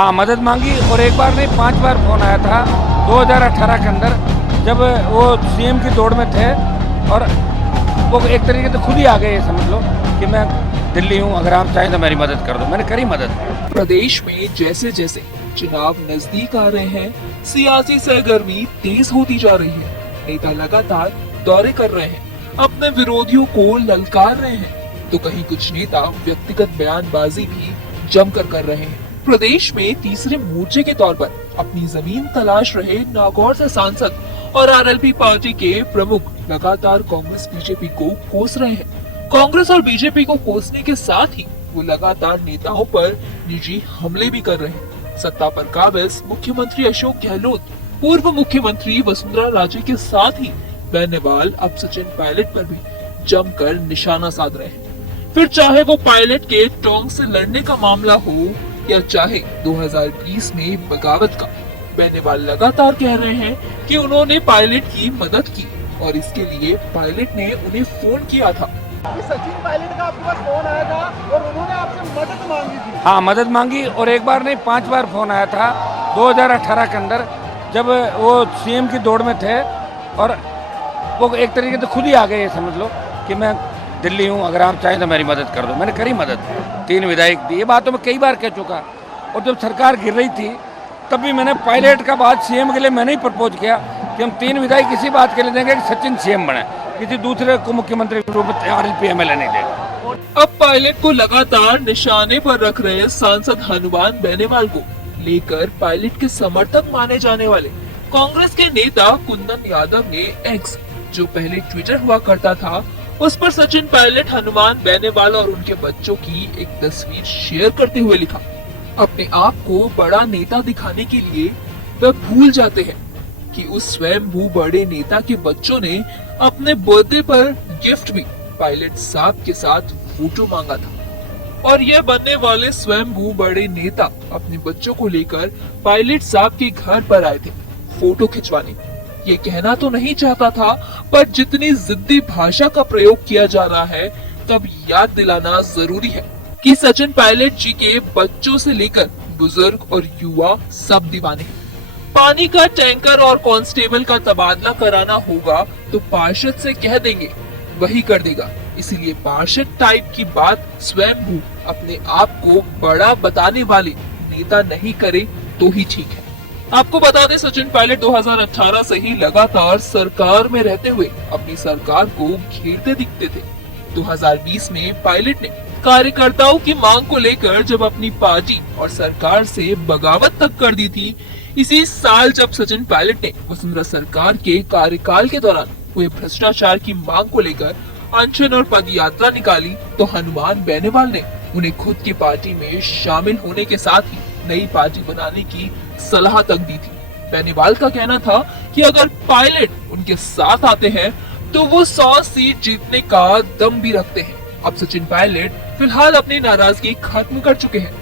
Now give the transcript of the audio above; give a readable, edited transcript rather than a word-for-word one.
हाँ, मदद मांगी और एक बार नहीं 5 बार फ़ोन आया था 2018 के अंदर, जब वो सीएम की दौड़ में थे और वो एक तरीके से खुद ही आ गए, ये समझ लो कि मैं दिल्ली हूँ, अगर आप चाहें तो मेरी मदद कर दो। मैंने करी मदद। प्रदेश में जैसे जैसे चुनाव नजदीक आ रहे हैं, सियासी सरगर्मी तेज होती जा रही है। नेता लगातार दौरे कर रहे हैं, अपने विरोधियों को ललकार रहे हैं, तो कहीं कुछ नेता व्यक्तिगत बयानबाजी भी जमकर कर रहे हैं। प्रदेश में तीसरे मोर्चे के तौर पर अपनी जमीन तलाश रहे नागौर से सांसद और आरएलपी पार्टी के प्रमुख लगातार कांग्रेस बीजेपी को कोस रहे हैं। कांग्रेस और बीजेपी को कोसने के साथ ही वो लगातार नेताओं पर निजी हमले भी कर रहे हैं। सत्ता पर काबिज मुख्यमंत्री अशोक गहलोत, पूर्व मुख्यमंत्री वसुंधरा राजे के साथ ही बेनीवाल अब सचिन पायलट पर भी जमकर निशाना साध रहे हैं। फिर चाहे वो पायलट के टोंग से लड़ने का मामला हो या चाहे 2020 में बगावत का, बेनीवाल लगातार कह रहे हैं कि उन्होंने पायलट की मदद की और इसके लिए पायलट ने उन्हें फोन किया था। सचिन पायलट का आपके पास फोन आया था और उन्होंने आपसे मदद मांगी थी। हाँ, मदद मांगी और एक बार नहीं 5 बार फ़ोन आया था 2018 के अंदर, जब वो सीएम की दौड़ में थे और वो एक तरीके से खुद ही आ गए, ये समझ लो कि मैं दिल्ली हूँ, अगर आप चाहें तो मेरी मदद कर दो। मैंने करी मदद। 3 विधायक दी, ये बात तो मैं कई बार कह चुका। और जब सरकार गिर रही थी तब भी मैंने पायलट का बात सीएम के लिए मैंने ही प्रपोज किया कि हम 3 विधायक इसी बात के लिए देंगे कि सचिन सीएम बने, किसी दूसरे को मुख्यमंत्री के रूप में आरएलपी एमएलए नहीं देगा। अब पायलट को लगातार निशाने पर रख रहे सांसद हनुमान बेनीवाल को लेकर पायलट के समर्थक माने जाने वाले कांग्रेस के नेता कुंदन यादव ने एक्स, जो पहले ट्विटर हुआ करता था, उस पर सचिन पायलट, हनुमान बेनीवाल और उनके बच्चों की एक तस्वीर शेयर करते हुए लिखा, अपने आप को बड़ा नेता दिखाने के लिए वे भूल जाते हैं कि उस स्वयंभू बड़े नेता के बच्चों ने अपने बर्थडे पर गिफ्ट भी पायलट साहब के साथ फोटो मांगा था। और यह बनने वाले स्वयंभू बड़े नेता अपने बच्चों को लेकर पायलट साहब के घर पर आए थे फोटो खिंचवाने। ये कहना तो नहीं चाहता था, पर जितनी जिद्दी भाषा का प्रयोग किया जा रहा है, तब याद दिलाना जरूरी है कि सचिन पायलट जी के बच्चों से लेकर बुजुर्ग और युवा सब दीवाने हैं। पानी का टैंकर और कांस्टेबल का तबादला कराना होगा तो पार्षद से कह देंगे, वही कर देगा। इसीलिए पार्षद टाइप की बात स्वयं अपने आप को बड़ा बताने वाले नेता नहीं करे तो ही ठीक है। आपको बता दें, सचिन पायलट 2018 से ही लगातार सरकार में रहते हुए अपनी सरकार को घेरते दिखते थे। 2020 में पायलट ने कार्यकर्ताओं की मांग को लेकर जब अपनी पार्टी और सरकार से बगावत तक कर दी थी, इसी साल जब सचिन पायलट ने वसुंधरा सरकार के कार्यकाल के दौरान हुए भ्रष्टाचार की मांग को लेकर अनशन और पद यात्रा निकाली, तो हनुमान बेनीवाल ने उन्हें खुद की पार्टी में शामिल होने के साथ ही नई पार्टी बनाने की सलाह तक दी थी। बेनीवाल का कहना था कि अगर पायलट उनके साथ आते हैं तो वो 100 सीट जीतने का दम भी रखते हैं। अब सचिन पायलट फिलहाल अपनी नाराजगी खत्म कर चुके हैं।